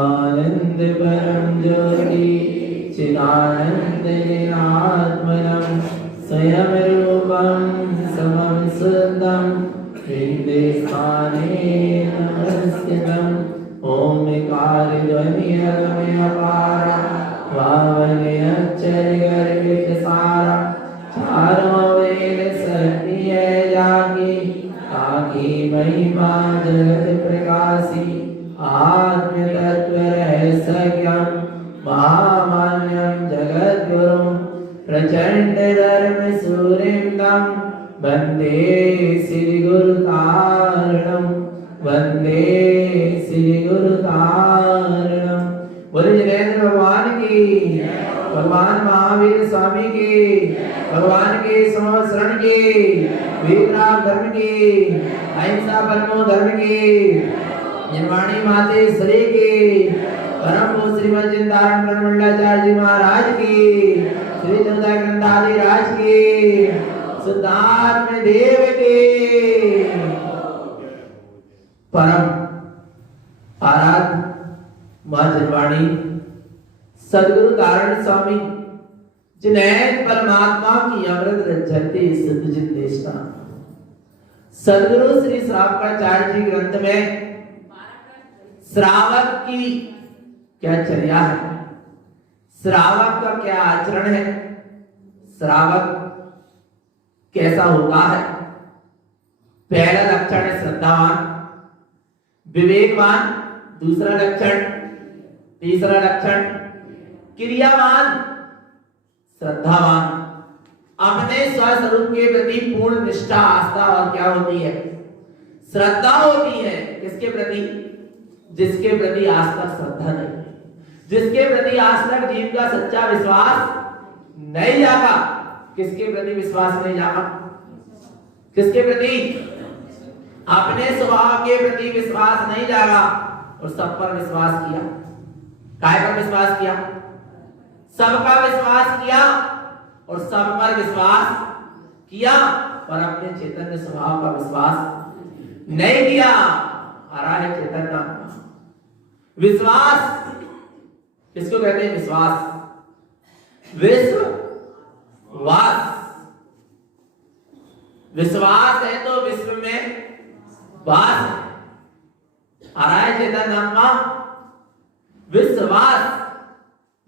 आनंद परम ज्योति चिदानंद आत्मनम स्वयं रूपम समम सुंदम हृदय स्थाने नमस्कृतम ओंकार ध्वनि अगमय अपार वावने अक्षर गर्भित सारा चारों वेद सत्य जागी ताकि महिमा जगत प्रकाशी आत्म तत्व रहस्यज्ञं महामान्यं जगद्गुरुं प्रचंड धर्म सूर्यं वंदे श्री गुरु तारणं वंदे श्री गुरु तारणं। बोले जिनेंद्र भगवान की, भगवान महावीर स्वामी की, भगवान के समशरण की, वीरराम धर्म की, अहिंसा परमो धर्म की, निर्वाणी माते श्री की, परम श्रीमद जिंदारण ब्रह्मंडाचार्य जी महाराज की, श्री चौदह ग्रंथादि राज की, सिद्धार्थ देव की, परम आराध्य मां जिनवाणी सदगुरु तारण स्वामी जिन्हें परमात्मा की अमृत रज्जति सिद्ध जितेशना सदगुरु श्री श्रावकाचार्य जी ग्रंथ में श्रावक की क्या चर्या है, श्रावक का क्या आचरण है, श्रावक कैसा होता है। पहला लक्षण है श्रद्धावान, विवेकवान, दूसरा लक्षण, तीसरा लक्षण क्रियावान, श्रद्धावान, अपने स्वस्वरूप के प्रति पूर्ण निष्ठा आस्था और क्या होती है, श्रद्धा होती है। किसके प्रति? जिसके प्रति आज तक श्रद्धा नहीं, जिसके प्रति आज तक जीव का सच्चा विश्वास नहीं जागा। किसके प्रति विश्वास नहीं जागा? किसके प्रति? अपने स्वभाव के प्रति विश्वास नहीं जागा और सब पर विश्वास किया। काय पर विश्वास किया? सबका विश्वास किया और सब पर विश्वास किया और अपने चैतन्य स्वभाव का विश्वास नहीं किया। आ रहा है चैतन्य विश्वास। किसको कहते हैं? विश्वास, विश्वास। विश्वास है तो विश्व में वास है। आ रहा है चैतन्य आत्मा विश्वास।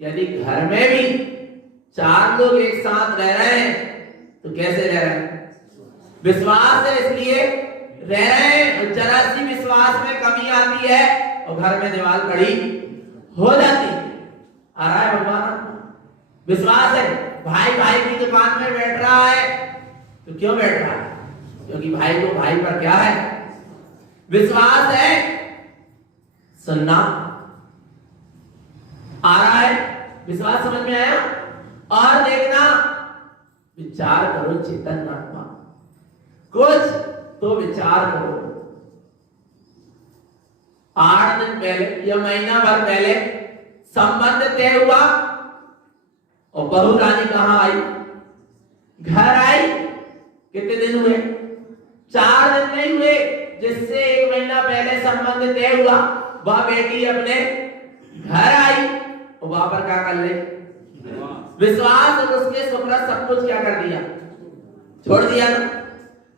यदि घर में भी चार लोग एक साथ रह रहे हैं तो कैसे रह रहे हैं? विश्वास है इसलिए रह रहे हैं। जरा सी विश्वास में कमी आती है और घर में दीवार खड़ी हो जाती है। आ रहा है भगवान? विश्वास है। भाई भाई की दुकान में बैठ रहा है तो क्यों बैठ रहा है? क्योंकि भाई को भाई पर क्या है? विश्वास है। सुनना आ रहा है? विश्वास समझ में आया? और देखना, विचार करो चेतन आत्मा, कुछ तो विचार करो। 8 दिन पहले या महीना भर पहले संबंध तय हुआ और बहू रानी कहां आई? घर आई। कितने दिन हुए? 4 दिन नहीं हुए। जिससे 1 महीना पहले संबंध तय हुआ वह बेटी अपने घर आई और वहां पर क्या कर ले? विश्वास और उसके सुख सब कुछ क्या कर दिया? छोड़ दिया ना।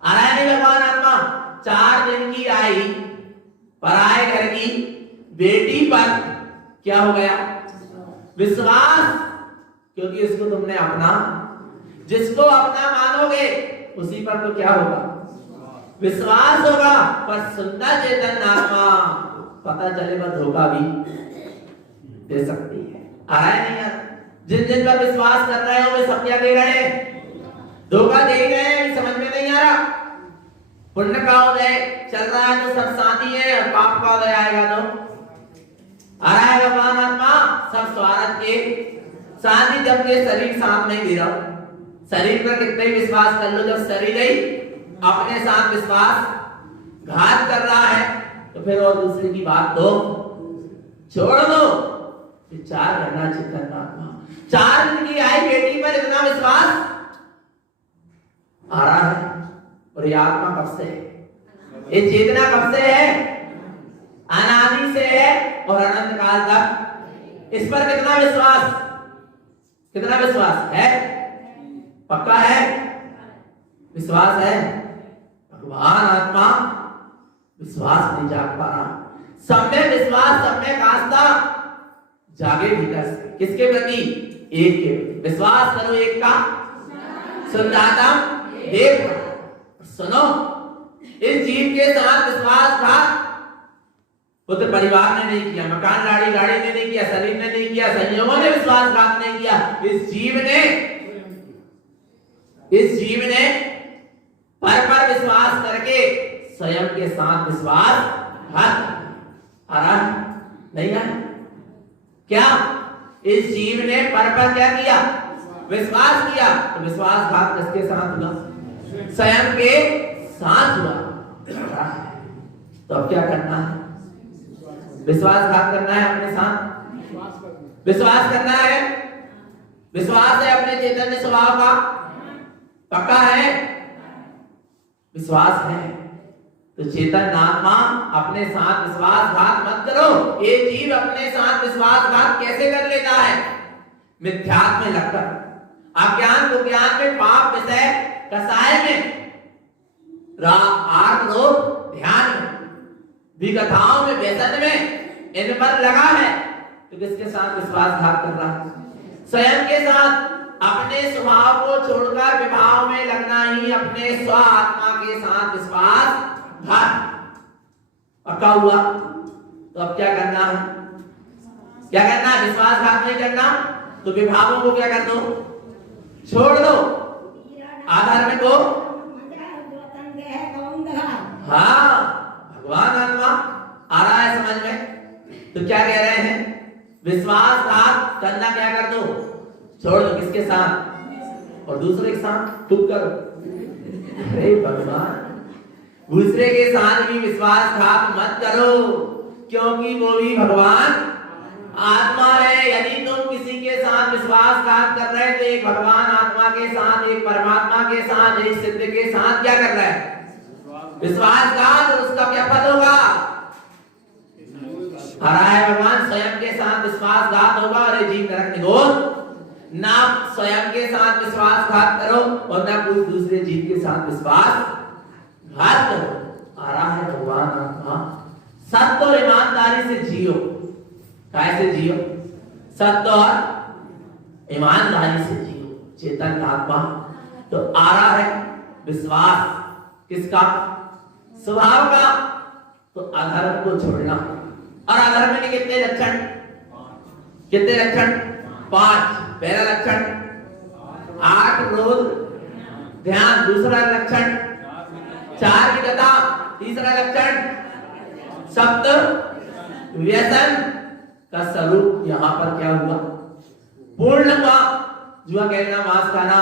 आ रहा है नहीं भगवान आत्मा? 4 दिन की आई पराए घर की बेटी पर क्या हो गया? विश्वास। क्योंकि इसको तुमने अपना, जिसको अपना मानोगे उसी पर तो क्या होगा? विश्वास होगा। पर सुनना चेतन आत्मा पता चले वह धोखा भी दे सकती है। आ रहा है नहीं यार? जिन जिन पर विश्वास कर रहे हो वे सब क्या दे रहे हैं? धोखा दे रहे हैं। समझ में नहीं आ रहा? पुण्य का उदय चल रहा है तो सब साथी है और पाप का उदय आएगा तो आ रहा है भगवान आत्मा सब स्वार्थ के साथी। जबकि शरीर साथ नहीं दे रहा। शरीर पर कितने ही विश्वास कर लो, जब शरीर ही अपने साथ विश्वास घात कर रहा है तो फिर और दूसरे की बात तो छोड़ दो। विचार करना चेतन आत्मा। 4 दिन की आई बेटी पर इतना विश्वास आ रहा है, और ये आत्मा कब से है, ये चेतना कब से है, अनादि से है और अनंत काल तक। इस पर कितना विश्वास, कितना विश्वास है, पक्का है, विश्वास है। भगवान आत्मा विश्वास नहीं जाग पा रहा, सम्यक विश्वास सम्यक आस्था जागे भीतर से। किसके प्रति, एक के प्रति। विश्वास करो एक का, सुंदरतम देव। सुनो, इस जीव के साथ विश्वासघात पुत्र परिवार ने नहीं किया, मकान गाड़ी ने नहीं किया, शरीर ने नहीं किया, संयोगों ने विश्वासघात नहीं किया। इस जीव ने पर विश्वास करके स्वयं के साथ विश्वासघात आ रहा है, नहीं है क्या? इस जीव ने पर क्या किया, विश्वास किया, तो विश्वासघात किसके साथ हुआ, स्वयं के साथ हुआ। तो अब क्या करना है, विश्वासघात करना है अपने साथ, विश्वास करना है, विश्वास है अपने चैतन्य स्वभाव का, पक्का है, विश्वास है। तो चेतन आत्मा अपने साथ विश्वासघात मत करो। ये जीव अपने साथ विश्वासघात कैसे कर लेता है, मिथ्यात्व में लगकर, अज्ञान को ज्ञान में, पाप विषय कसाय में, आत्म रोग ध्यान में, विकथाओं में, व्यसन में इन पर लगा है। तो किसके साथ विश्वासघात कर रहा है, स्वयं के साथ। अपने स्वभाव को छोड़कर विभाव में लगना ही अपने स्व आत्मा के साथ विश्वासघात पक्का हुआ। तो अब क्या करना है, क्या करना है, विश्वासघात नहीं करना, तो विभावों को क्या कर दो, छोड़ दो, आधर्म को। हाँ, भगवान आत्मा आ रहा है समझ में। तो क्या कह रहे हैं, विश्वासघात करना क्या कर दो, छोड़ दो। किसके साथ, और दूसरे के साथ तुम करो। अरे भगवान, दूसरे के साथ भी विश्वासघात मत करो, क्योंकि वो भी भगवान आत्मा है। यदि तुम किसी के साथ विश्वासघात कर रहे हैं तो एक भगवान आत्मा के साथ, एक परमात्मा के साथ, एक सिद्ध के साथ क्या कर रहा है, विश्वासघात। उसका क्या फल होगा, हरा है भगवान, स्वयं के साथ विश्वासघात होगा और ये जीव नरक निगोद। ना स्वयं के साथ विश्वासघात करो और ना कोई दूसरे जीव के साथ विश्वासघात करो। आ रहा है भगवान आत्मा, सत्य और ईमानदारी से जियो। कैसे जियो, सत्य और ईमानदारी से जियो, चेतन आत्मा। तो आ रहा है विश्वास किसका, स्वभाव का। तो अधर्म को छोड़ना, और अधर्म के कितने लक्षण, कितने लक्षण, 5। पहला लक्षण 8 क्रोध ध्यान, दूसरा लक्षण 4 विगता, तीसरा लक्षण 7 व्यसन का स्वरूप। यहां पर क्या हुआ, पूर्ण हुआ। जुआ खेलना, मांस खाना,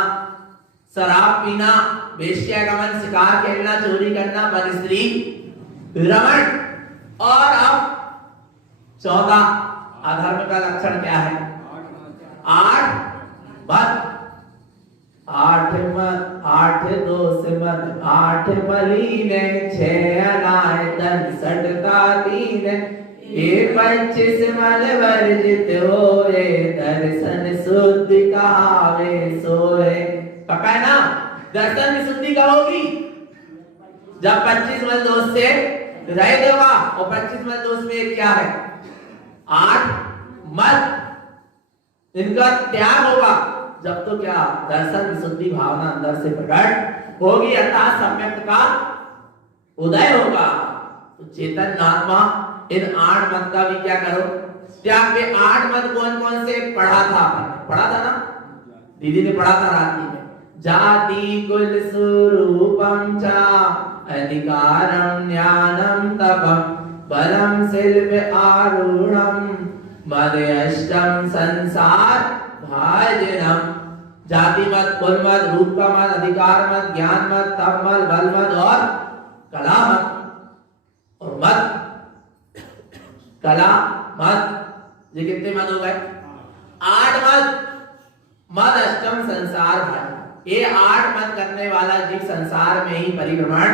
शराब पीना, वेश्यागमन, शिकार खेलना, चोरी करना, पर स्त्री रमण। और अब 14 अधर्म का लक्षण क्या है, 8 मत, 8 मत, 8 दोष मत, 8 मलीन, 6 अनायतन, 67 का 3, ये 25 मल वर्जित होए, दर्शन शुद्धि कहावे सोए। पक्का है ना, दर्शन की शुद्धि का होगी जब 25 मल दोष से रहित होगा। और 25 मल दोष में क्या है, 8 मत, इनका त्याग होगा जब तो क्या, दर्शन विशुद्धि भावना अंदर से प्रकट होगी, अर्थात सम्यक का उदय होगा। तो चेतन आत्मा इन 8 मत का भी क्या करो, त्याग। में 8 मत कौन कौन से पढ़ा था, पढ़ा था ना, दीदी ने पढ़ा था रात्रि में। जाति कुल स्वरूपम च अधिकारम ज्ञानम तपम बलम शिल्प आरूढ़म मद अष्टम संसार भाजनम। जाति मत, कुल मत, रूप का मत, अधिकार मत, ज्ञान मत, तप मत, बल मत और कला मत। और मत, कला मत ये कितने मद हो गए? 8 मद। मद अष्टम संसार भाई, ये 8 मद करने वाला जीव संसार में ही परिभ्रमण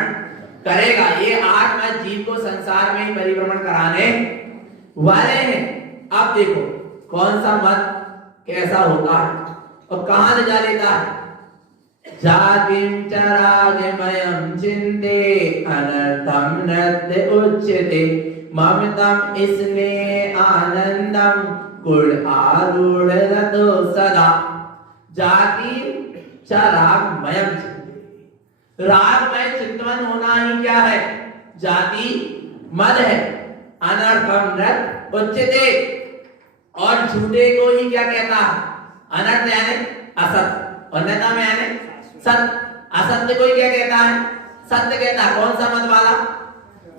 करेगा। ये 8 मद जीव को संसार में ही परिभ्रमण कराने वाले हैं। अब देखो कौन सा मद कैसा होता है और कहां ले जा लेता है। जातिं च रागमयं चिन्ते अनर्थं नृत्य उच्यते ममतम स्नेह आनंदम गुण आरूढ़ रतो सदा। जाति च रागमयं चिन्ते, रागमय चिंतन होना ही क्या है? जाति मद है। अनर्थम नृत्य उच्यते, और झूठे को ही क्या कहता है? अनर्थ यानी असत, और नता में यानी सत्य। असत्य को ही क्या कहता है? सत्य कहता है। कौन सा मत वाला?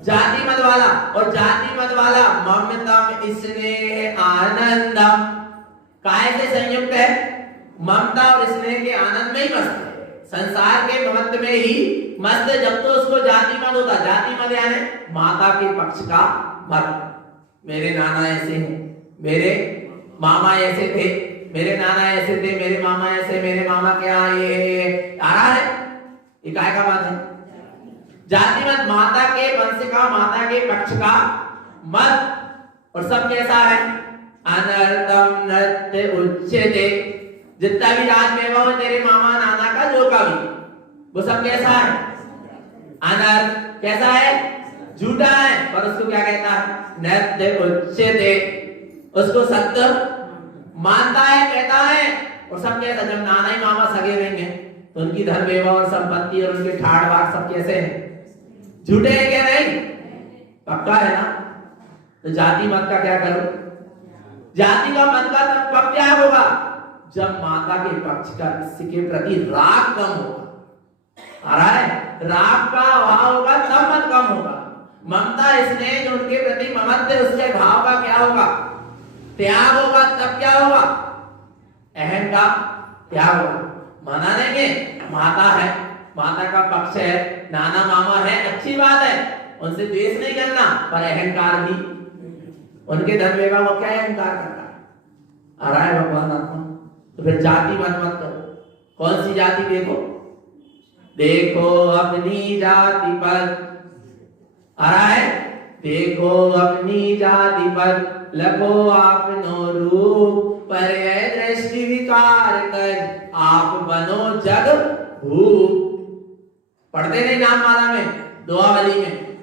जाति मत वाला। और जाति मत वाला ममतम स्नेह आनंदम, काय से संयुक्त है? ममता और स्नेह के आनंद में ही मस्त है, संसार के ममत्व में ही मस्त है। जब तो उसको जाति मत होता। जाति मत यानी माता के पक्ष का मत। मेरे नाना ऐसे हैं, मेरे मामा ऐसे थे, मेरे नाना ऐसे थे, मेरे मामा ऐसे, मेरे मामा क्या ये आ रहा है, ये काय का मत है? जाति मत माता के वंश का, माता के पक्ष का मत। और सब कैसा है? अनर्थम नृत्य उच्यते, जितना भी राज वैभव है तेरे मामा नाना का, जो का भी, वो सब कैसा है? अनर्थ। कैसा है? झूठा है। पर उसको क्या कहता है? नृत्य उच्यते, उसको सत्य मानता है, कहता है। और सब कैसा? जब नाना ही मामा सगे रहेंगे तो उनकी धन वैभव और संपत्ति और उनके ठाड़ वाड़ सब कैसे हैं? झूठे हैं क्या? नहीं, पक्का है ना। तो जाति मत का क्या करो? जाति का मत का तब कब क्या होगा? जब माता के पक्ष का इसके प्रति राग कम होगा। आ रहा है? राग का भाव होगा तब मत कम होगा। ममता स्नेह जो उनके प्रति ममत्व है, उसके भाव का क्या होगा? त्याग होगा। तब क्या होगा? अहम का त्याग होगा। माना देंगे माता है, माता का पक्ष है, नाना मामा है, अच्छी बात है, उनसे द्वेष नहीं करना, पर अहंकार भी, उनके धन वैभव वो क्या अहंकार करता है। आ रहा है भगवान आत्मा। तो फिर जाति मत मत करो। कौन सी जाति? देखो देखो अपनी जाति पर, आ रहा है, देखो अपनी जाति पर लखो आपनो रूप, पर दृष्टि विकार कर आप बनो जग भूप। पढ़ते नहीं नाम माला में, दुआवली में,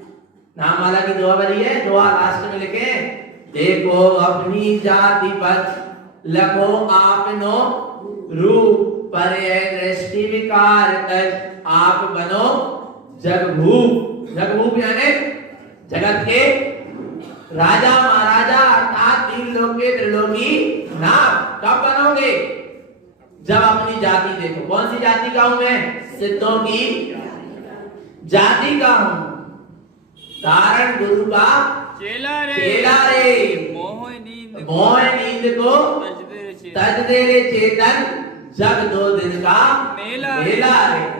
नाम माला की दुआवली है, दुआ लास्ट में लिखे, देखो अपनी जाति पर लखो आपनो रूप, पर दृष्टि विकार कर आप बनो जगभूप। जगभूप यानी जगत के राजा महाराजा, अर्थात 3 लोक के त्रिलोकी नाथ। कब बनोगे? जब अपनी जाति देखो। कौन सी जाति का हूं मैं? सिद्धों की जाति का हूं। कारण गुरु का चेला रे, मोह नींद को तज दे रे चेतन, जग 2 दिन का मेला रे।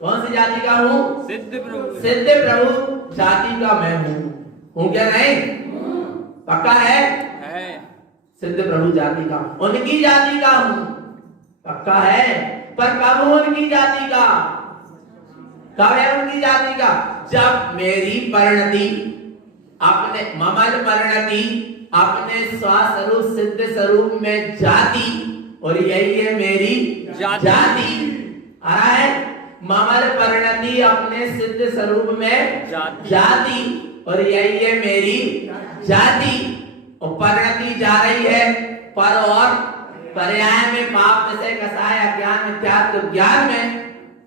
कौन सी जाति का हूं? सिद्ध प्रभु जाति का मैं हूं क्या? नहीं, पक्का है? सिद्ध प्रभु जाति का, उनकी जाति का हूं, पक्का है। पर कब हूं उनकी जाति का? कब है उनकी जाति का? जब मेरी परिणति अपने ममल परिणति अपने स्वस्वरूप सिद्ध स्वरूप में जाति, और यही है मेरी जाति। आ रहा है? ममल परिणति अपने सिद्ध स्वरूप में जाति, और यही है मेरी जाति। और परिणति जा रही है पर और पर्याय में, पाप से कसाय अज्ञान मिथ्यात्व ज्ञान में,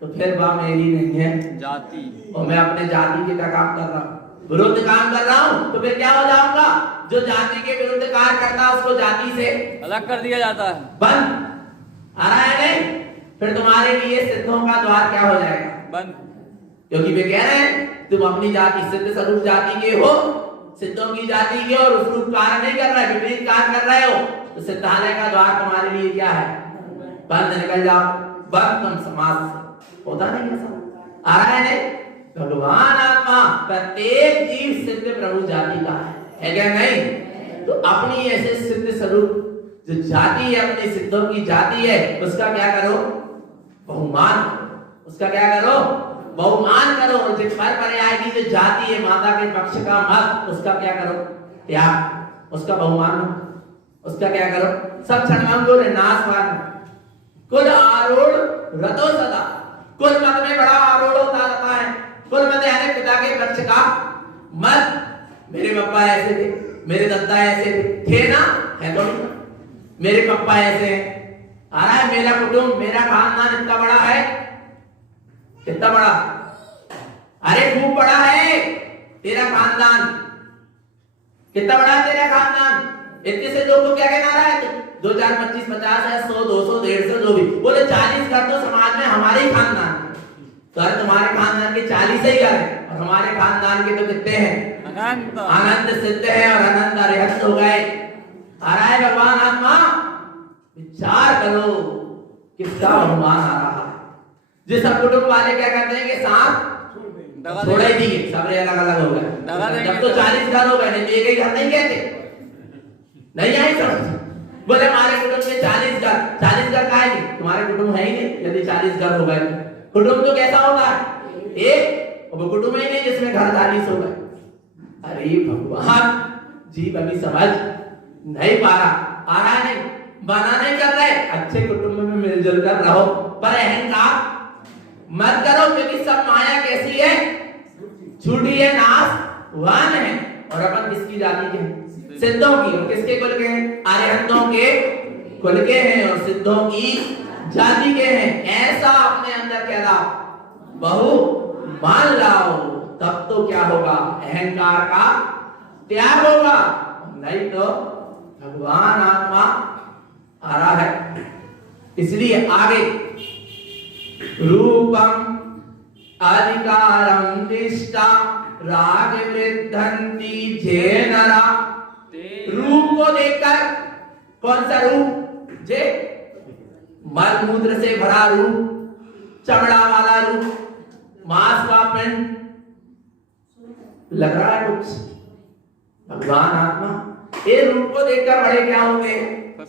तो फिर वह मेरी नहीं है जाति। और मैं अपने जाति के क्या काम कर रहा हूं? विरुद्ध काम कर रहा हूं। तो फिर क्या हो जाऊंगा? जो जाति के विरुद्ध कार्य करता है उसको जाति से अलग कर दिया जाता है, बंद। आ रहा है नहीं? फिर तुम्हारे लिए सिद्धों का द्वार क्या हो जाएगा? बंद। क्योंकि वे कह रहे हैं तुम अपनी जाति सिद्ध स्वरूप जाति के हो, सिद्धों की जाति के, और उस रूप कार्य नहीं कर रहे, विपरीत कार्य कर रहे हो, तो सिद्धालय का द्वार तुम्हारे लिए क्या है? बंद। निकल जाओ, बंद। तुम समाज से होता नहीं ऐसा। आ रहा है नहीं? भगवान आत्मा प्रत्येक जीव सिद्ध प्रभु जाति का है क्या? नहीं, तो अपनी ऐसे सिद्ध स्वरूप जो जाति है, अपने सिद्धों की जाति है, उसका क्या करो? बहुमान। उसका क्या करो? बहुमान करो। जिस पर पर्याय की जो जाति है, माता के पक्ष का मत, उसका क्या करो? त्याग। उसका बहुमान, उसका क्या करो? सब क्षणभंगुर नाशवान। कुल आरूढ़ रतो सदा। कुल मत में बड़ा आरूढ़ होता रहता है। कुल मत यानी पिता के पक्ष का मत। मेरे पापा ऐसे थे, मेरे दादा ऐसे थे ना, है तो नहीं? मेरे पापा ऐसे हैं। आ रहा है मेरा कुटुंब, मेरा खानदान इतना बड़ा है, कितना बड़ा? अरे खूब बड़ा है तेरा खानदान। कितना बड़ा है तेरा खानदान? इतने से लोग को क्या कहना रहा है? 2 4 25 50 है, 100 200 150 जो भी बोले, 40 घर तो समाज में हमारे ही खानदान। तो अरे तुम्हारे खानदान के 40 ही घर है, और हमारे खानदान के तो कितने हैं? अनंत सिद्ध है और अनंत अरिहंत हो गए। आ रहा है भगवान आत्मा। विचार करो किसका बहुमान आ रहा है। जो सब कुटुंब वाले क्या करते हैं कि साथ छोड़ ही दिए, सब अलग अलग हो गए। जब तो 40 घर हो गए, एक ही घर नहीं कहते, नहीं आई समझ। बोले हमारे कुटुंब में 40 घर, 40 घर का है? तुम्हारे कुटुंब है ही नहीं यदि 40 घर हो गए। कुटुंब तो कैसा होता है? एक, और वो कुटुंब ही नहीं जिसमें घर 40 हो गए। अरे भगवान, जीव अभी समझ नहीं पा रहा। आ रहा नहीं, मना नहीं कर रहे, अच्छे कुटुंब में मिलजुल कर रहो, पर अहंकार मत करो, क्योंकि सब माया कैसी है? छूटी है, नाशवान है। और अपन किसकी जाति के हैं? सिद्धों की। और किसके कुल के हैं? अरिहंतों के कुल के हैं और सिद्धों की जाति के हैं। ऐसा अपने अंदर क्या लाओ? बहु मान लाओ, तब तो क्या होगा? अहंकार का त्याग होगा। नहीं तो भगवान आत्मा आ रहा है। इसलिए आगे रूपम अधिकारम दिष्टा राग वृद्धंति जे नरा। रूप को देखकर, कौन सा रूप? जे मल मूत्र से भरा रूप, चमड़ा वाला रूप, मांस का पिंड लग रहा है कुछ। भगवान आत्मा ये रूप को देखकर बड़े क्या होते हैं?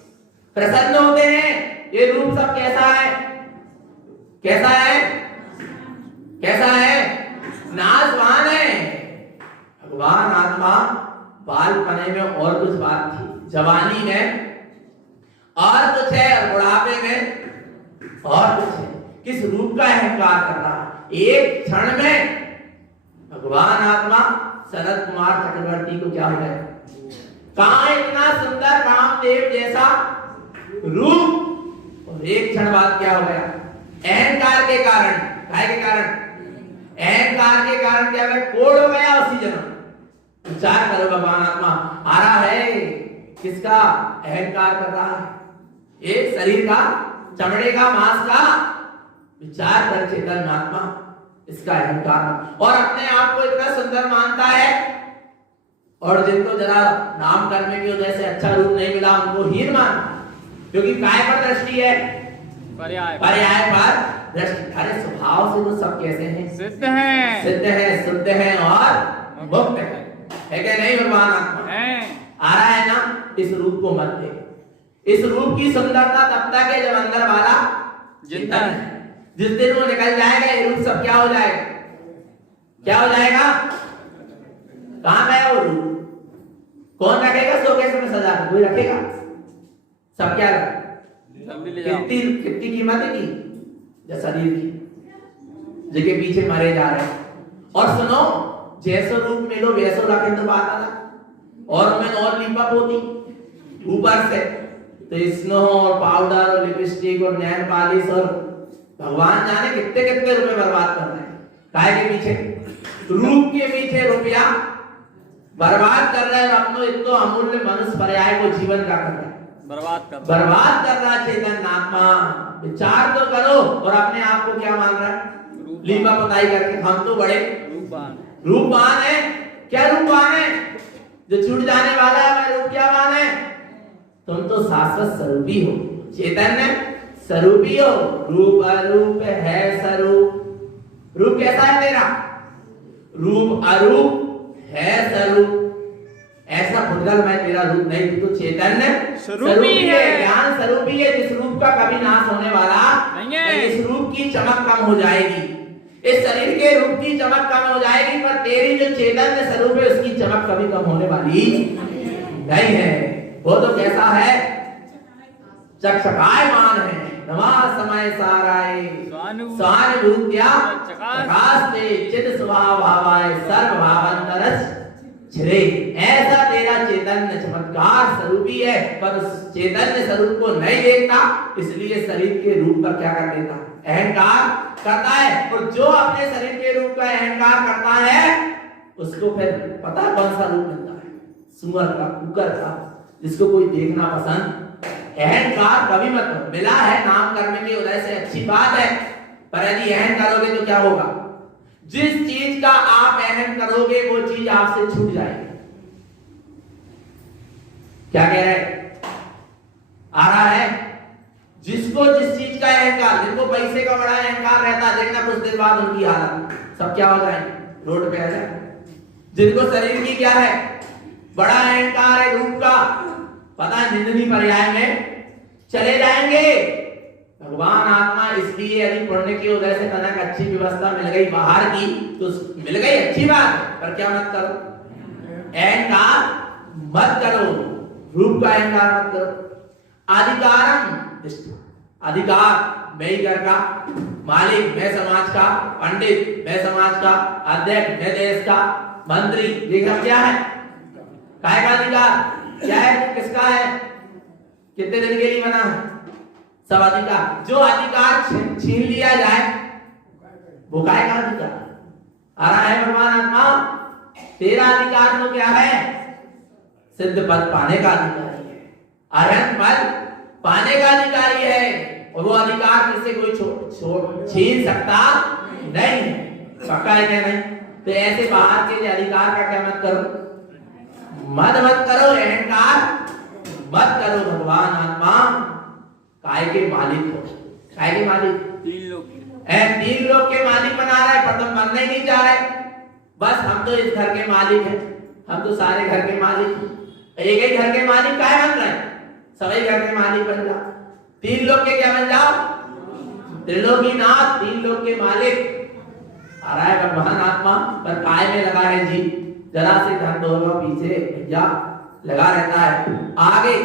प्रसन्न होते हैं। ये रूप सब कैसा है? कैसा है? कैसा है? नाशवान है। भगवान आत्मा बालपने में और कुछ बात थी, जवानी में और कुछ है, और बुढ़ापे में और कुछ है। किस रूप का अहंकार कर रहा है? एक क्षण में भगवान आत्मा शरद कुमार चक्रवर्ती को क्या हो गया? कहां इतना सुंदर रामदेव जैसा रूप, और एक क्षण बाद क्या हो गया? अहंकार के कारण। काय के कारण? अहंकार के कारण क्या हुआ? कोड़ हो गया उसी जन्म। विचार करो, भगवान आत्मा आ रहा है, किसका अहंकार कर रहा है? एक शरीर का, चमड़े का, मांस का। विचार कर चेतन आत्मा, इसका अहंकार। और अपने आप को इतना सुंदर मानता है, और जिनको जरा नाम करने की वजह से अच्छा रूप नहीं मिला उनको हीन मान, क्योंकि काय पर दृष्टि है? पर्याय पर दृष्टि। अरे स्वभाव से वो सब कैसे हैं? सिद्ध हैं, सिद्ध है, शुद्ध है और मुक्त है क्या नहीं? भगवान आत्मा आ रहा है ना। इस रूप को मत देख। इस रूप की सुंदरता तब तक है जब अंदर वाला जिंदा है। जिस दिन वो निकल जाएगा, ये रूप सब क्या हो जाएगा? क्या हो जाएगा? कहां गया वो रूप? कौन रखेगा शोकेस में सजा के? कोई रखेगा? सब क्या रखेगा? कितनी कीमत है की? जो शरीर की, जिसके पीछे मरे जा रहे हैं। और सुनो, जैसो रूप मिलो वैसो रखे तो बात अलग। और उनमें और लिपअप होती ऊपर से, तो स्नो और पाउडर और लिपस्टिक और नेल पॉलिश, और भगवान जाने कितने कितने रुपए बर्बाद कर रहे हैं। काय के पीछे? रूप के पीछे रुपया बर्बाद कर रहे हैं। और अपनो इतो अमूल्य मनुष्य पर्याय को जीवन का कर रहे हैं, बर्बाद कर रहा चेतन आत्मा। विचार तो करो। और अपने आप को क्या मान रहा है? लीपा पताई करके हम तो बड़े रूपवान है। क्या रूपवान है? जो छूट जाने वाला है वह रूप क्या मान है? तुम तो शाश्वत स्वरूपी हो, चैतन्य स्वरूपी हो। रूप अरूप है स्वरूप। रूप कैसा है तेरा? रूप अरूप है स्वरूप। ऐसा फुटगल मैं तेरा रूप नहीं, तू तो चैतन्य स्वरूपी है, ज्ञान स्वरूपी है, जिस रूप का कभी नाश होने वाला नहीं है। इस रूप की चमक कम हो जाएगी, इस शरीर के रूप की चमक कम हो जाएगी, पर तेरी जो चैतन्य स्वरूप है उसकी चमक कभी कम होने वाली नहीं है। वो तो कैसा है, चकचकायमान है, नवा समय साराए स्वानुभूत्या प्रकाशते चित स्वभाव भावाय सर्व भावांतरस छिरे। ऐसा तेरा चैतन्य चमत्कार स्वरूपी है, पर उस चैतन्य स्वरूप को नहीं देखता, इसलिए शरीर के रूप का क्या कर देता, अहंकार करता है। और जो अपने शरीर के रूप का अहंकार करता है उसको फिर पता है कौन सा रूप मिलता है, सुअर का, कुकर का, जिसको कोई देखना पसंद। अहंकार कभी मत करो, मिला है नाम करने की वजह से अच्छी बात है, पर यदि अहम करोगे तो क्या होगा, जिस चीज का आप अहम करोगे वो चीज आपसे छूट जाएगी। क्या कह रहे आ रहा है, जिसको जिस चीज का अहंकार, जिनको पैसे का बड़ा अहंकार रहता है, देखना कुछ दिन बाद उनकी हालत सब क्या हो जाएंगे, रोड पे आ जाए। जिनको शरीर की क्या है, बड़ा अहंकार है रूप का, पता है निंदनीय पर्याय में चले जाएंगे। भगवान आत्मा इसलिए यदि पुण्य की वजह से तनक अच्छी व्यवस्था मिल गई बाहर की तो मिल गई, अच्छी बात है, पर क्या मत करो, अहंकार मत करो, रूप का अहंकार मत करो। अधिकारम, अधिकार मैं ही घर का मालिक, मैं समाज का पंडित, मैं समाज का अध्यक्ष, मैं देश का मंत्री, ये सब क्या है, काय का अधिकार क्या है, किसका है, कितने दिन के लिए बना है, सब अधिकार। जो अधिकार छीन लिया जाए वो काय का अधिकार आ रहा है। भगवान आत्मा तेरा अधिकार तो क्या है, सिद्ध पद पाने का अधिकारी है, अरहंत पद पाने का अधिकारी है, और वो अधिकार किससे कोई छीन सकता नहीं है। पक्का है क्या नहीं? तो ऐसे बाहर के अधिकार का क्या मत करो, मत करो, अहंकार मत करो। भगवान आत्मा काय के मालिक हो, काय के मालिक, तीन लोग के मालिक बना रहा है, पर तुम बनना ही नहीं चाह रहे। बस हम तो इस घर के मालिक हैं, हम तो सारे घर के मालिक हैं। एक ही घर के मालिक काय बन रहे हैं, सभी घर के मालिक बन जाओ। तीन लोग के क्या बन जाओ, त्रिलोकीनाथ, तीन लोग के मालिक आ रहा है भगवान आत्मा। पर काय में लगा है जी, जरा से ध्यान दो, पीछे भैया लगा रहता है। आगे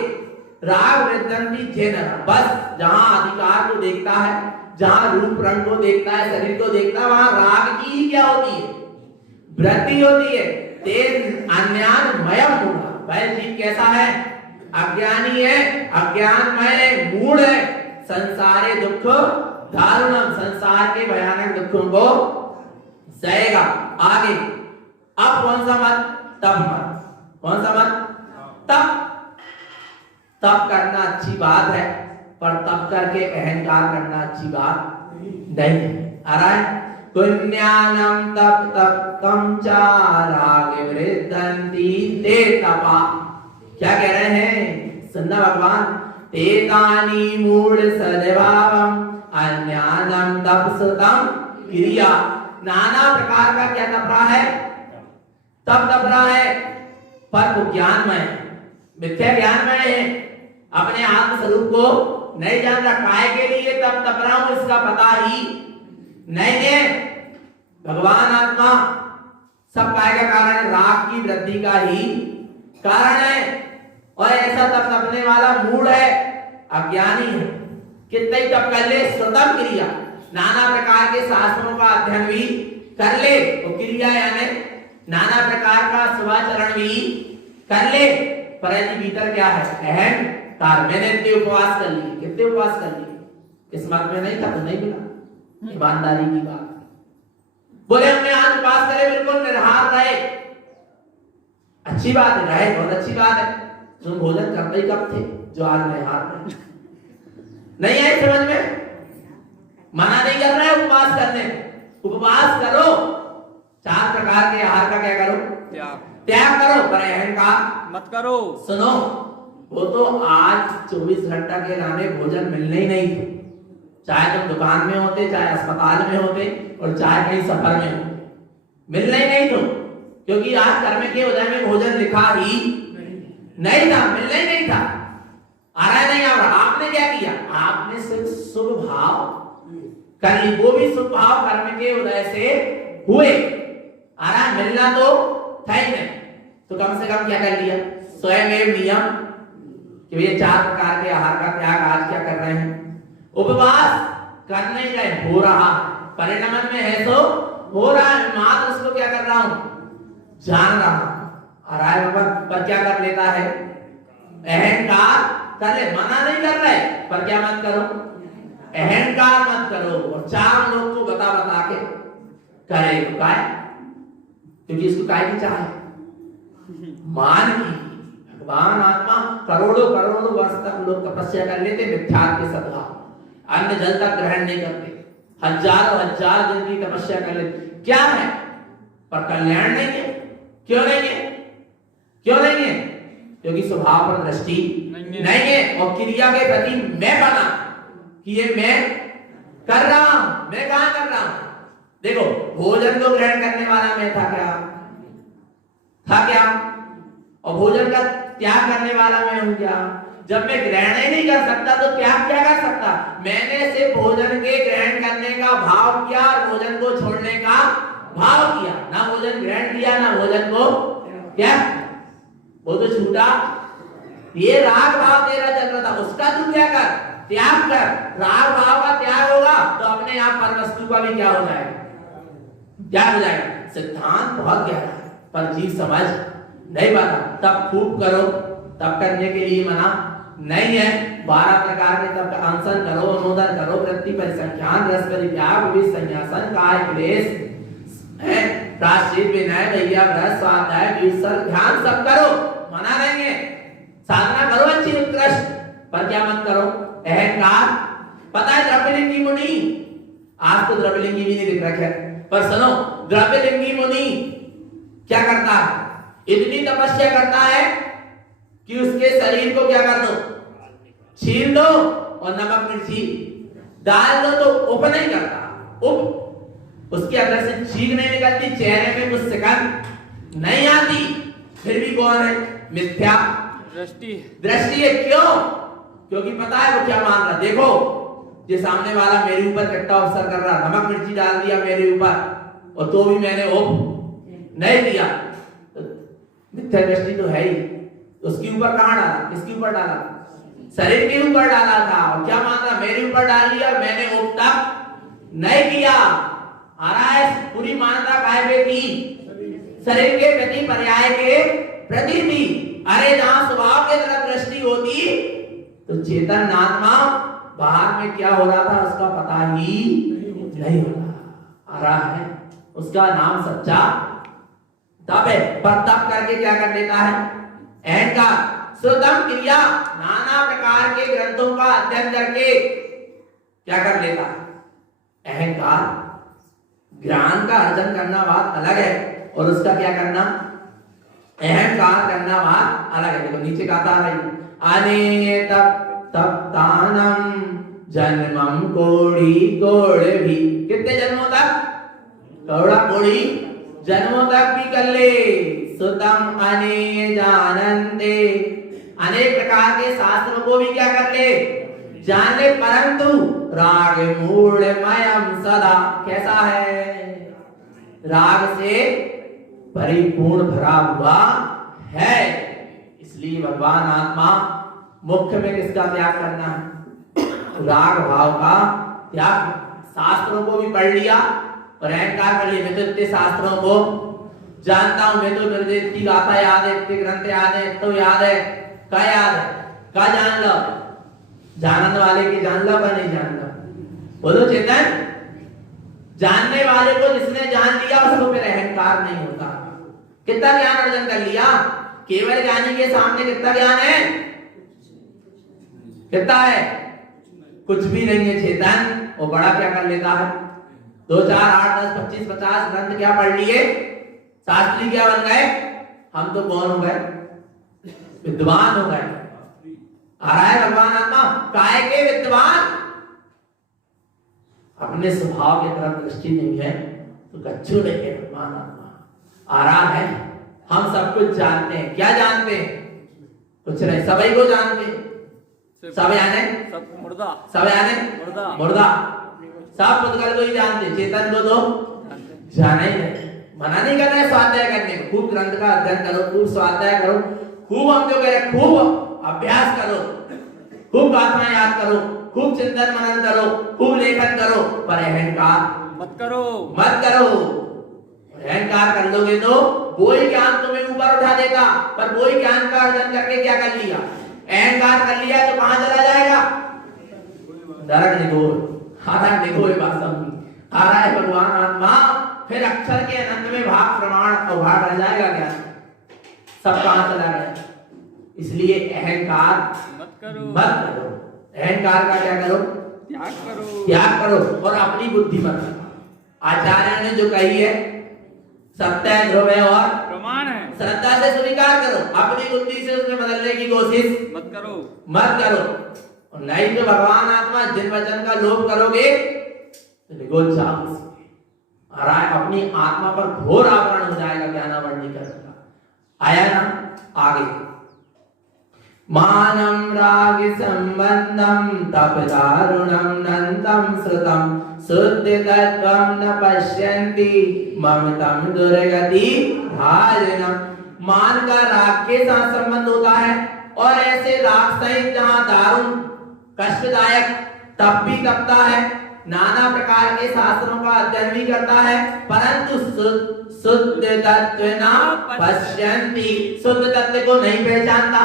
राग वृद्धि जेन, बस जहां अधिकार को देखता है, जहां रूप रंग को देखता है, शरीर को देखता है, वहां राग की क्या होती है, वृद्धि होती है। तेन अज्ञान मयम होगा, वह जीव कैसा है, अज्ञानी है, अज्ञानमय, मूढ़ है, संसारे दुख दारुणम, संसार के भयानक दुखों को सहेगा। आगे अब कौन सा मत, तब मत, कौन सा मत, तप करना अच्छी बात है, पर तप करके अहंकार करना अच्छी बात नहीं है। आ रहा है, पुण्यानम तप तप्तम च राग वृद्धन्ति ते तपा। क्या कह रहे हैं, सुनना भगवान, तेतानि मूढ़ सद्भावम अन्यानम तपसतम क्रिया। नाना प्रकार का क्या तप रहा है, तप रहा है, पर वो ज्ञानमय, मिथ्या ज्ञानमय है, अपने आत्म स्वरूप को नहीं जान रहा। काय के लिए तप रहा हूं इसका पता ही नहीं है। भगवान आत्मा सब काय का कारण है, राग की वृद्धि का ही कारण है। और ऐसा तपने वाला मूढ़ है, अज्ञानी है, कितना ही तप कर ले, स्वतम क्रिया, नाना प्रकार के शास्त्रों का अध्ययन भी कर ले, वो क्रिया यानी नाना प्रकार का शुभाचरण भी कर ले, पर यदि भीतर क्या है, अहंकार। मैंने इतने उपवास कर लिए, कितने उपवास कर लिए, किस्मत में नहीं था तो नहीं मिला, ईमानदारी की बात। बोले हमने आज उपवास करे, बिल्कुल निर्हार रहे, अच्छी बात है, रहे बहुत अच्छी बात है। तुम भोजन करते ही कब थे जो आज निर्हार रहे? नहीं है समझ में, मना नहीं कर रहा है उपवास करने, उपवास करो, 4 प्रकार के आहार का क्या करो, त्याग करो, पर अहंकार मत करो। सुनो, वो तो आज 24 घंटा के लाने भोजन मिलने ही नहीं थे, चाहे तुम दुकान में होते, चाहे अस्पताल में होते, और चाहे कहीं सफर में होते, मिलने ही नहीं तो क्योंकि आज कर्म के उदय में भोजन लिखा ही नहीं था, मिलना ही नहीं था, आ रहा है नहीं आ रहा। आपने क्या किया? आपने सिर्फ शुभ भाव कर ली, वो भी शुभ भाव कर्म के उदय से हुए, आ रहा है, मिलना तो था ही नहीं, तो कम से कम क्या कर लिया? स्वयं एवं नियम कि ये 4 प्रकार के आहार का त्याग आज क्या कर रहे हैं? उपवास कर नहीं रहे, हो रहा परिणाम में है तो हो रहा है, मात्र उसको क्या कर रहा हूं? जान रहा हूं। आ रहा है बाबा, पर क्या कर लेता है? अहंकार कर ले, मना नहीं कर रहे, पर क्या मत करो? अहंकार मत करो। और 4 लोग को बता बता के करे तो काय, क्योंकि इसको काय की चाहे मान की। भगवान आत्मा करोड़ों करोड़ों वर्ष तक लोग तपस्या कर लेते मिथ्यात्व के सद्भाव, अन्न जल तक ग्रहण नहीं करते, हजारों हजार दिन की तपस्या कर लेते, क्या है? पर कल्याण नहीं है। क्यों नहीं है? क्यों नहीं है? क्योंकि स्वभाव पर दृष्टि नहीं है और क्रिया के प्रति मैं बना कि ये मैं कर रहा हूं, मैं कहां कर रहा हूं? देखो, भोजन को ग्रहण करने वाला मैं था क्या? था क्या? और भोजन का त्याग करने वाला मैं हूं क्या? जब मैं ग्रहण ही नहीं कर सकता तो त्याग क्या कर सकता? मैंने सिर्फ भोजन के ग्रहण करने का भाव किया और भोजन को छोड़ने का भाव किया, ना भोजन ग्रहण किया ना भोजन को क्या, वो तो छूटा। ये राग भाव तेरा चल रहा था, उसका तू क्या कर? त्याग कर। राग भाव का त्याग होगा तो अपने आप परवस्तु का भी क्या हो जाएगा? क्या हो जाएगा? सिद्धांत बहुत गहरा है पर जीव समझ नहीं पाता। तब खूब करो, तब करने के लिए मना नहीं है। 12 प्रकार के तब का अनशन करो, अनुदर करो, वृत्ति परिसंख्यान, रस परित्याग, विविध संन्यासन, काय क्लेश है, प्रायश्चित, विनय, भैया व्रत, स्वाध्याय, विसर्ग, ध्यान सब करो, मना नहीं है। साधना करो अच्छी उत्कृष्ट, पर क्या मत करो? अहंकार। पता है द्रव्यलिंगी मुनि, आज तो द्रव्यलिंगी भी नहीं दिख रखा है, पर सुनो, द्रव्यलिंगी मुनि क्या करता है? इतनी तपस्या करता है कि उसके शरीर को क्या कर दो? छील दो और नमक मिर्ची डाल दो तो उप नहीं करता। उप उसके अंदर से चीख नहीं निकलती, चेहरे में कुछ सिकन नहीं आती, फिर भी कौन है? मिथ्या दृष्टि है। क्यों? क्योंकि पता है वो क्या मान रहा। देखो, ये सामने वाला मेरे ऊपर कट्टा अवसर कर रहा, नमक मिर्ची डाल दिया मेरे ऊपर और तो भी मैंने उप नहीं दिया, मिथ्या दृष्टि तो है ही। उसके ऊपर कहां डाला? किसके ऊपर डाला? शरीर के ऊपर डाला था। और क्या मान रहा? मेरे ऊपर डाल दिया, मैंने उप तक नहीं किया। आ रहा है पूरी मान्यता काय पे थी? शरीर के प्रति, पर्याय के प्रति थी। अरे जहां स्वभाव के तरफ दृष्टि होती तो चेतन आत्मा बाहर में क्या हो रहा था उसका पता ही नहीं होता। आ रहा है, उसका नाम सच्चा तप है। पर तप करके क्या कर देता है? अहंकार, श्रुतम क्रिया, नाना प्रकार के ग्रंथों का अध्ययन करके क्या कर लेता है? अहंकार, ज्ञान का अर्जन करना बात अलग है और उसका क्या करना? अहंकार करना बात अलग है। देखो नीचे कहता है, अने तप तप्तानम जन्मम कोड़ी कोड़ भी। कितने जन्मों तक? कौड़ा कोड़ी जन्मों तक भी कर ले। सुतम अने जानन्ते, अनेक प्रकार के शास्त्रों को भी क्या कर ले? जान ले। परंतु राग मूढ़मयम् सदा, कैसा है? राग से परिपूर्ण भरा हुआ है। इसलिए भगवान आत्मा मुख्य में किसका त्याग करना है? राग भाव का त्याग। शास्त्रों को भी पढ़ लिया और अहंकार कर लिया। मैं तो इतने शास्त्रों को जानता हूं, मैं तो मेरे इतनी गाथा याद है, इतने ग्रंथ याद है, तो याद है। क्या याद है? क्या जान लो? जानने वाले की जान लो या नहीं जान लो? बोलो चेतन। जानने वाले को जिसने जान लिया उसको फिर अहंकार नहीं होता। कितना ज्ञान अर्जन कर लिया? केवल ज्ञानी के सामने कितना ज्ञान है? कितना है? कुछ भी नहीं है चेतन। वो बड़ा क्या कर लेता है? 2 4 8 10 25 50 ग्रंथ क्या पढ़ लिए? शास्त्री क्या बन गए? हम तो कौन हो गए? विद्वान हो गए। आ रहा है भगवान आत्मा काय के विद्वान। अपने स्वभाव की तरफ दृष्टि नहीं है तो कच्छु नहीं है भगवान आत्मा। आ रहा है। हम सब कुछ जानते हैं। क्या जानते हैं? कुछ नहीं, सभी को जानते हैं। सब यानी सब मुर्दा, सब यानी मुर्दा, मुर्दा, सब पुद्गल को ही जानते, चेतन को तो जाना ही नहीं। मना नहीं करना है स्वाध्याय करने को। खूब ग्रंथ का अध्ययन करो, खूब स्वाध्याय करो, खूब हम जो कह रहे हैं खूब अभ्यास करो, खूब गाथाएं याद करो, खूब चिंतन मनन करो, खूब लेखन करो, पर अहंकार मत करो, मत करो। अहंकार कर लोगे तो वही ज्ञान तुम्हें ऊपर उठा देगा, पर वही ज्ञान का अर्जन करके क्या कर लिया? अहंकार कर लिया तो कहां चला जाएगा? नरक निगोर, हारा निगोर वास्तव में हारा है भगवान आत्मा। फिर अक्षर के अनंत में भाग प्रमाण अभाग रह जाएगा क्या? सब कहां चला गया? इसलिए अहंकार मत करो, मत करो। अहंकार का क्या करो? त्याग करो, त्याग करो और अपनी बुद्धि मत करो। आचार्य ने जो कही है सत्य है, ध्रुव है और प्रमाण है, श्रद्धा से स्वीकार करो। अपनी बुद्धि से उसमें बदलने की कोशिश मत करो, मत करो। और नहीं तो भगवान आत्मा जिन वचन का लोभ करोगे तो निगोल जाओगे। अपनी आत्मा पर घोर आवरण हो जाएगा ज्ञानावरण नहीं करेगा। आया ना आगे? मानम राग संबंधम तप दारुणम नंदम श्रुतम शुद्ध तत्वम न पश्यन्ति ममतम दुर्गति भाजनम। मान का राग के साथ संबंध होता है और ऐसे राग सहित जहां दारुण कष्टदायक तप भी तपता है, नाना प्रकार के शास्त्रों का अध्ययन भी करता है, परंतु शुद्ध तत्व न पश्यन्ति, शुद्ध तत्व को नहीं पहचानता।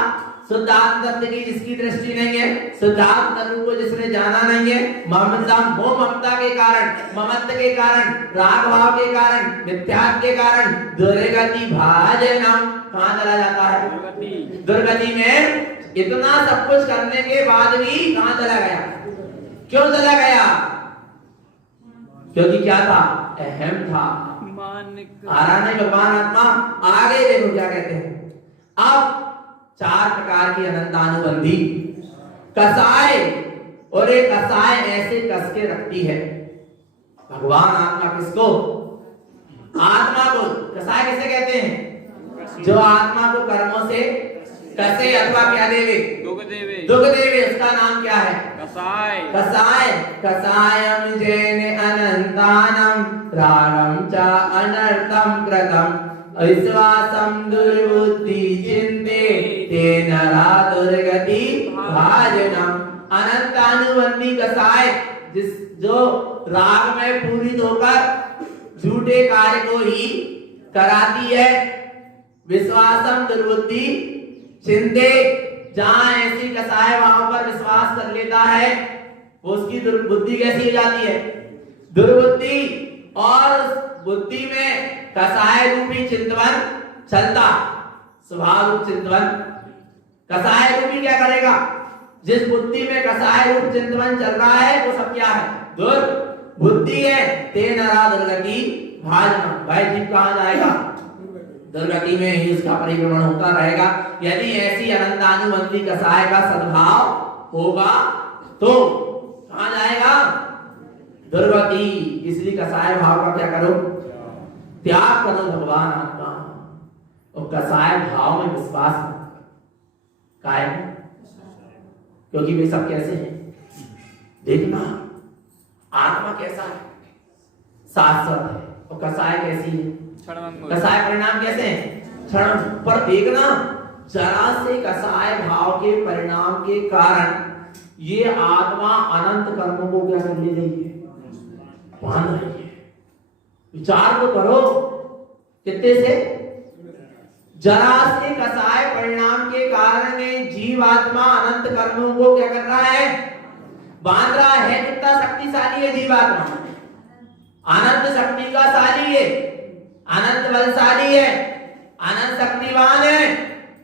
शुद्धात्म तत्व की जिसकी दृष्टि नहीं है, शुद्धात्म तत्व को जिसने जाना नहीं है, ममता मोह ममता के कारण, ममत्व के कारण, राग भाव के कारण, मिथ्यात्व के कारण दुर्गति भाजनम, कहां चला जाता है? दुर्गति में। इतना सब कुछ करने के बाद भी कहां चला गया? क्यों चला गया? क्योंकि क्या था? अहम था। आरा नहीं भगवान आत्मा। आगे देखो क्या कहते हैं। अब 4 प्रकार की अनंतानुबंधी कसाय, और एक कसाय ऐसे कस के रखती है भगवान आत्मा। किसको? आत्मा को। कसाय किसे कहते हैं? जो आत्मा को कर्मों से कसे अथवा क्या देवे? दुख देवे, दुख देवे। उसका नाम क्या है? कसाय, कसाय। कसायम जैन अनंतानम रागम च अनर्थम कृतम विश्वासम दुर्बुद्धि चिंते तेन रा दुर्गति भाजनम। अनंतानुबंधी कसाय, जो राग में पूरित होकर झूठे कार्य को ही कराती है। विश्वासम दुर्बुद्धि चिंते, जहां ऐसी कसाय वहां पर विश्वास कर लेता है, उसकी दुर्बुद्धि कैसी हो जाती है? दुर्बुद्धि। और बुद्धि में कसाय रूपी चिंतन चलता, स्वभाव रूप चिंतन। कसाय रूपी क्या करेगा? जिस बुद्धि में कसाय रूप चिंतन चल रहा है वो सब क्या है? दुर्बुद्धि है। तेन रा दुर्गति भाजना, भाई जीव कहां जाएगा? दुर्गति में ही उसका परिभ्रमण होता रहेगा। यदि ऐसी अनंतानुबंधी कसाय का सद्भाव होगा तो कहां जाएगा? दुर्गति। इसलिए कसाय भाव का क्या करो? त्याग करो भगवान आत्मा। और कसाय भाव में विश्वास कायम, क्योंकि वे सब कैसे हैं? देखना, आत्मा कैसा है? शाश्वत है। और कसाय कैसी है? कसाय परिणाम कैसे हैं? क्षण। पर देखना, जरा से कसाय भाव के परिणाम के कारण ये आत्मा अनंत कर्मों को क्या कर ले रही है? बांध रही है। विचार तो करो, कितने से? जरा से कसाय परिणाम के कारण जीवात्मा अनंत कर्मों को क्या कर रहा है? बांध रहा है। कितना शक्तिशाली है जीवात्मा? अनंत शक्ति का शाली है, अनंत बलशाली है, अनंत शक्तिवान है,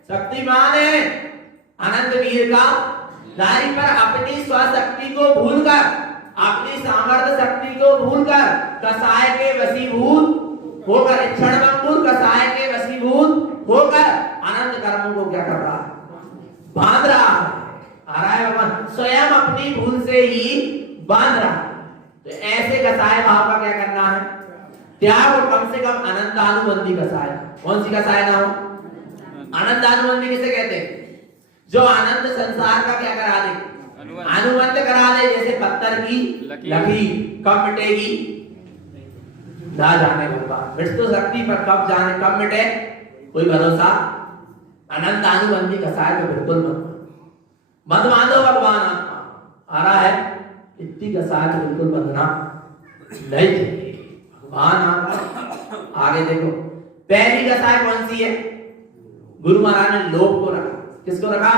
शक्तिमान है, अनंत वीर का धारी। पर अपनी स्वशक्ति को भूलकर, अपनी सामर्थ्य शक्ति को भूलकर कसाय के वशीभूत होकर, क्षणभंगुर कसाय के वशीभूत होकर अनंत कर्मों को क्या कर रहा है? बांध रहा है। आ रहा है भगवान स्वयं अपनी भूल से ही बांध रहा है। तो ऐसे कसाय भाव का क्या करना है? त्याग और कम से कम अनंतानुबंधी कसाय। कौन सी कसाय ना हो? अनंतानुबंधी किसे कहते हैं? जो अनंत संसार का क्या करा दे? अनुबंध करा दे। जैसे पत्थर की लकीर कब मिटेगी ना जाने भगवान, मिट तो सकती पर कब जाने, कब मिटे कोई भरोसा। अनंत अनुबंधी कसाय तो बिल्कुल मत मानो। भगवान आत्मा आ रहा है, इतनी कसाय तो बिल्कुल बंधना नहीं चाहिए। भगवान आत्मा आगे देखो, पहली कसाय कौन सी है? गुरु महाराज ने लोभ को रखा। किसको रखा?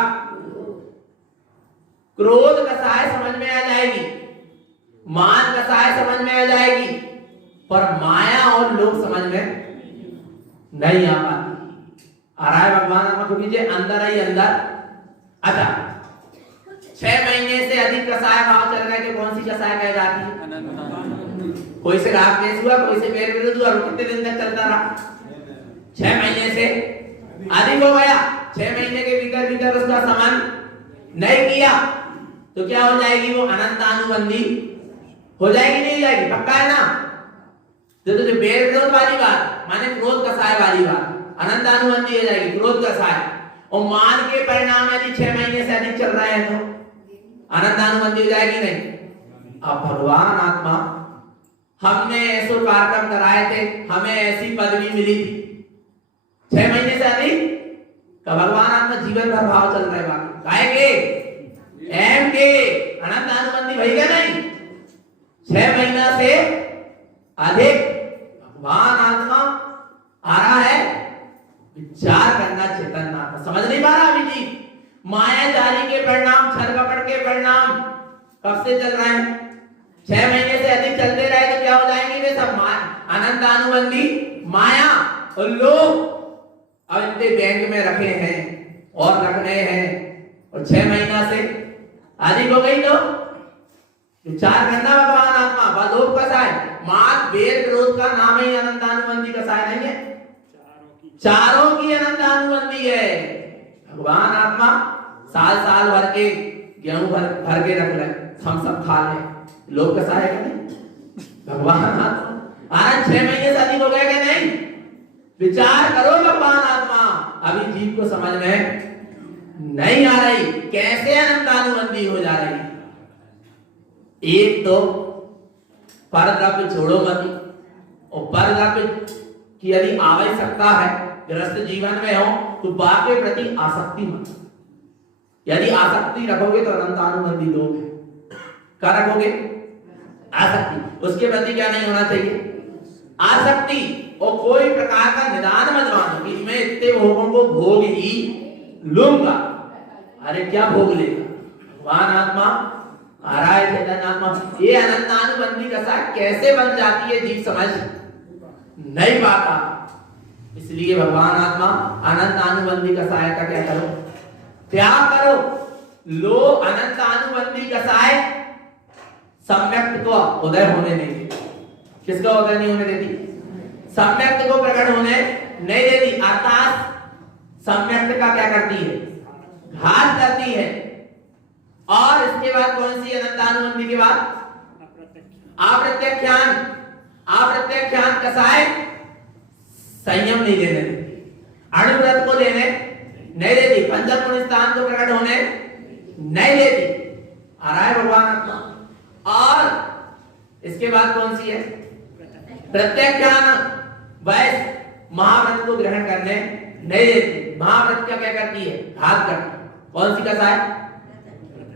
क्रोध कसाय समझ में आ जाएगी, मान कसाय समझ में आ जाएगी, पर माया और लोभ समझ में नहीं आ पाती। आ रहा है भगवान आत्मा को कीजिए अंदर ही अंदर। अच्छा, 6 महीने से अधिक कसाय भाव चल रहा है कि कौन सी कसाय कह जाती है? कोई से राग केस हुआ, कोई से पैर विरुद्ध हुआ, कितने दिन तक चलता रहा? 6 महीने से अधिक हो गया। 6 महीने के भीतर भीतर उसका समन नहीं किया तो क्या हो जाएगी? वो अनंतानुबंधी हो जाएगी, नहीं हो जाएगी? पक्का है ना? तो जो पैर विरुद्ध वाली बात माने क्रोध कसाय वाली बात, अनंतानुबंधी हो जाएगी क्रोध कसाय। और मान के परिणाम यदि 6 महीने से अधिक चल रहा है तो अनंतानुबंधी हो जाएगी नहीं। अब भगवान आत्मा हमने ऐसे कार्यक्रम कराए थे, हमें ऐसी पदवी मिली थी, 6 महीने से अधिक का भगवान आत्मा जीवन भर भाव चल रहा है। बाकी काहे के एम के अनंतानुबंधी भैया नहीं, 6 महीना से अधिक भगवान आत्मा आ रहा है। विचार करना चेतन आत्मा समझ नहीं पा रहा अभी जी। माया जारी के परिणाम, छल कपट के परिणाम कब से चल रहे हैं? 6 महीने से अधिक चलते रहे तो क्या हो जाएंगे वे सब? अनंतानुबंधी माया और लोग अब इतने बैंक में रखे हैं और रखने हैं, और 6 महीना से अधिक हो गई तो विचार करना भगवान आत्मा। बलोप कसाय, मान वेद विरोध का नाम ही अनंतानुबंधी कसाय नहीं है, चारों की अनंतानुबंधी है। भगवान आत्मा साल साल भर के गेहूं भर के रख ले, हम सब खा ले, लोग कसाय का नहीं। भगवान आत्मा आज 6 महीने से अधिक हो गए कि नहीं? विचार करो भगवान आत्मा। अभी जीव को समझ में नहीं आ रही कैसे अनंतानुबंधी हो जा रही। एक तो परद्रव्य छोड़ो मत, और परद्रव्य की यदि आवश्यकता है गृहस्थ जीवन में हो तो बाप के प्रति आसक्ति मत। यदि आसक्ति रखोगे तो अनंतानुबंधी लोग हैं। क्या रखोगे? आसक्ति। उसके प्रति क्या नहीं होना चाहिए? आसक्ति। और कोई प्रकार का निदान मत मानो कि मैं इतने भोगों को भोग ही लूंगा। अरे क्या भोग लेगा? भगवान आत्मा आ रहा है, चेतन आत्मा। ये अनंतानुबंधी कसा कैसे बन जाती है जीव समझ नहीं पाता। इसलिए भगवान आत्मा अनंतानुबंधी कसाय का क्या करो? त्याग करो। लो अनंतानुबंधी कसाय सम्यक्त को उदय होने नहीं देती। किसका उदय नहीं होने देती? सम्यक्त को प्रकट होने नहीं देती। अर्थात सम्यक्त का क्या करती है? घात करती है। और इसके बाद कौन सी अनंतानुबंधी के बाद? अप्रत्यक्षान। अप्रत्यक्षान कसाय संयम नहीं देने देती, अणुव्रत को देने नहीं देती, पंचम गुण स्थान को प्रकट होने नहीं देती। आ रहा है भगवान आत्मा। और इसके बाद कौन सी है? प्रत्यक्षान। वैस महाव्रत को ग्रहण करने नहीं देती। महाव्रत क्या क्या करती है? घात करती। कौन सी कसाय?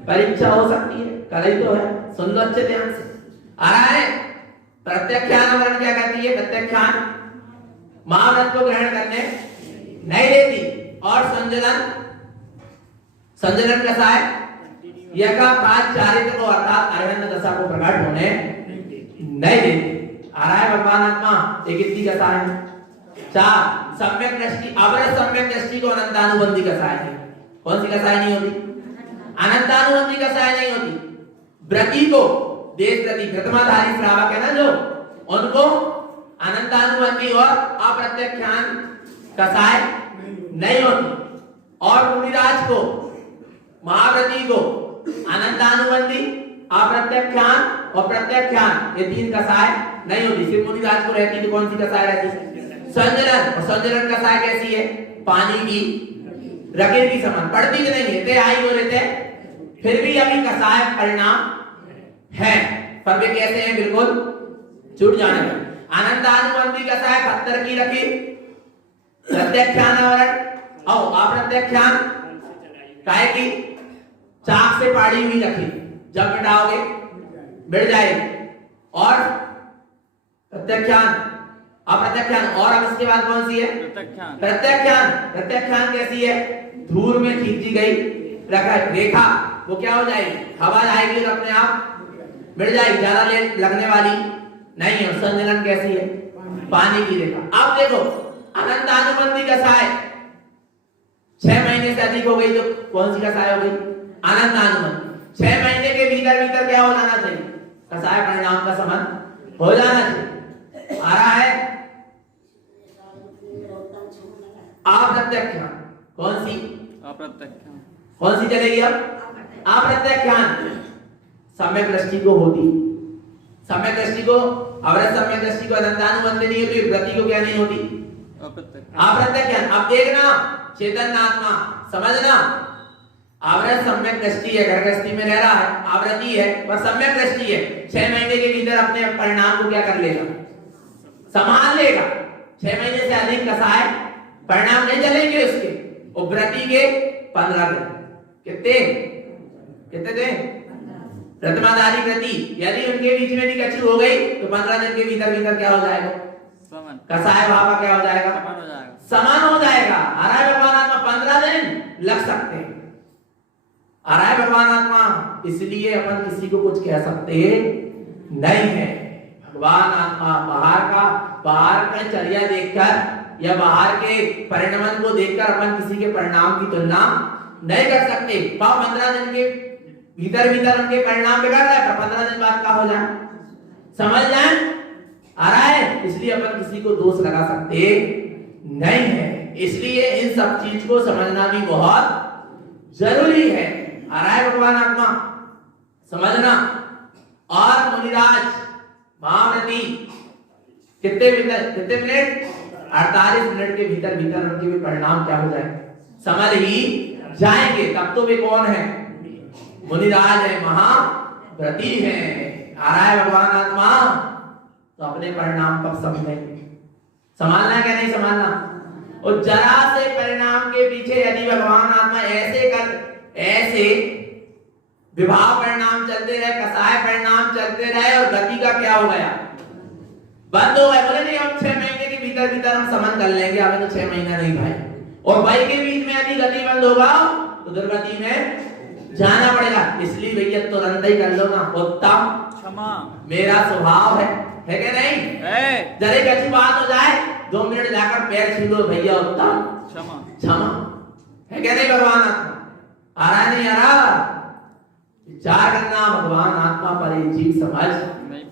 परीक्षा हो सकती है, कर ही तो है, सुन लो अच्छे ध्यान से। आ रहा है प्रत्यक्षान वर्ण क्या करती है? प्रत्यक्षान महाव्रत को ग्रहण करने नहीं देती। और संजलन, संजलन कसाय यका पांच चारित्र को अर्थात अरहंत दशा को प्रकट होने नहीं देती। आ रहा है भगवान आत्मा। एक कितनी कसाय है? 4 सम्यक दृष्टि। अवरत सम्यक दृष्टि को अनंतानुबंधी कसाय है। कौन सी कसाय नहीं होती? अनंतानुबंधी कसाय नहीं होती। व्रती को देश प्रति प्रथमाधारी श्रावक है ना जो, उनको अनंतानुबंधी और अप्रत्यक्षान कसाय नहीं होती। और मुनिराज को, महाव्रती को अनंतानुबंधी अप्रत्यक्षान और प्रत्याख्यान, ये 3 कसाय नहीं होती। सिर्फ मुनिराज को रहती तो कौन सी कसाय रहती? संजलन। और संजलन कसाय कैसी है? पानी की रकेट की समान, पड़ती कि नहीं है, ते आई हो रहते, फिर भी अभी कसाय परिणाम है, पर वे कैसे हैं? बिल्कुल छूट जाने पर। आनंदानुबंधी कसाय पत्थर की रखी, प्रत्याख्यान और अप्रत्याख्यान काय की चाक से पाड़ी हुई रखी, जब मिटाओगे मिट जाएगी। और प्रत्याख्यान अप्रत्याख्यान, और अब इसके बाद कौन सी है? प्रत्याख्यान। प्रत्याख्यान। प्रत्याख्यान कैसी है? धूल में खींची गई रेखा, वो क्या हो जाएगी? हवा जाएगी और अपने आप मिट जाएगी, ज्यादा लगने वाली नहीं है। संजलन कैसी है? पानी की रेखा। अब देखो अनंतानुबंधी कसाय 6 महीने से अधिक हो गई तो कौन सी कसाय हो गई? अनंतानुबंधी। 6 महीने के भीतर भीतर क्या हो जाना चाहिए? कसाय परिणाम का संबंध हो जाना चाहिए। आ रहा है अप्रत्याख्यान। कौन सी? अप्रत्याख्यान। कौन सी चलेगी अब? अप्रत्याख्यान। सम्यक दृष्टि को होती, सम्यक दृष्टि को, अवरत सम्यक दृष्टि को अनंतानुबंधी नहीं होती, वृत्ति को क्या नहीं होती? अप्रत्याख्यान। अब देखना चेतन आत्मा, समझना, आवृत सम्यक दृष्टि है, घर गृहस्थी में रह रहा है, आवृत्ति है पर सम्यक दृष्टि है। 6 महीने के भीतर अपने परिणाम को क्या कर लेगा? संभाल लेगा। 6 महीने से अधिक कसाय परिणाम नहीं चलेंगे उसके। व्रती के 15 दिन, कितने दिन? प्रथमाधारी व्रती, यदि उनके बीच में भी कछु हो गई तो 15 दिन के भीतर भीतर क्या हो जाएगा? कसाय भाव क्या हो जाएगा? समान हो जाएगा। आ रहा है भगवान आत्मा? 15 दिन लग सकते हैं। आ रहा है भगवान आत्मा? इसलिए अपन किसी को कुछ कह सकते नहीं है। भगवान आत्मा बाहर का चर्या देखकर या बाहर के परिणाम को देखकर अपन किसी के परिणाम की तुलना नहीं कर सकते। 15 दिन के भीतर भीतर उनके परिणाम बिगड़ रहा है, 15 दिन बाद का हो जाए, समझ जाए। आ रहा है? इसलिए अपन किसी को दोष लगा सकते नहीं है। इसलिए इन सब चीज को समझना भी बहुत जरूरी है। आ रहा है भगवान आत्मा? समझना। और मुनिराज महाव्रती कितने मिनट? 48 मिनट के भीतर भीतर उनके भी परिणाम क्या हो जाए? समझ ही जाएंगे। तब तो वे कौन है? मुनिराज है, महाव्रती है। आ रहा है भगवान आत्मा? तो अपने परिणाम कब समझेंगे? संभालना क्या नहीं संभालना? और जरा से परिणाम के पीछे यदि भगवान आत्मा ऐसे विभाव परिणाम चलते रहे, कसाय परिणाम चलते रहे और गति का क्या हो गया? बंद हो गया। बोले नहीं हम 6 महीने के भीतर भीतर हम समन कर लेंगे, हमें तो 6 महीना नहीं भाई। और भाई के बीच में यदि गति बंद होगा तो दुर्गति में जाना पड़ेगा। इसलिए भैया तुरंत ही कर लो ना, उत्तम क्षमा मेरा स्वभाव है कि नहीं? जरा एक अच्छी बात हो जाए 2 मिनट जाकर पैर छू लो भैया, उत्तम क्षमा है कि नहीं? भगवान आत्मा आ रहा नहीं? आ रहा? विचार करना, भगवान आत्मा पर ये जीव समझ नहीं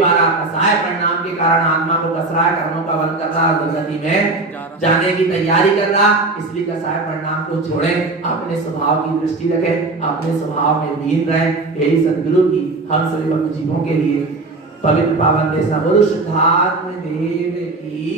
पा रहा। कसाय परिणाम के कारण आत्मा को कस रहा है, कर्मों का बंद कर रहा है, दुर्गति में जाने की तैयारी कर रहा। इसलिए कसाय परिणाम को छोड़ें, अपने स्वभाव की दृष्टि रखें, अपने स्वभाव में लीन रहें। यही सद्गुरु की हम सभी भक्त जीवों के लिए पवित्र पावन देशना। बोलो शुद्धात्म देव की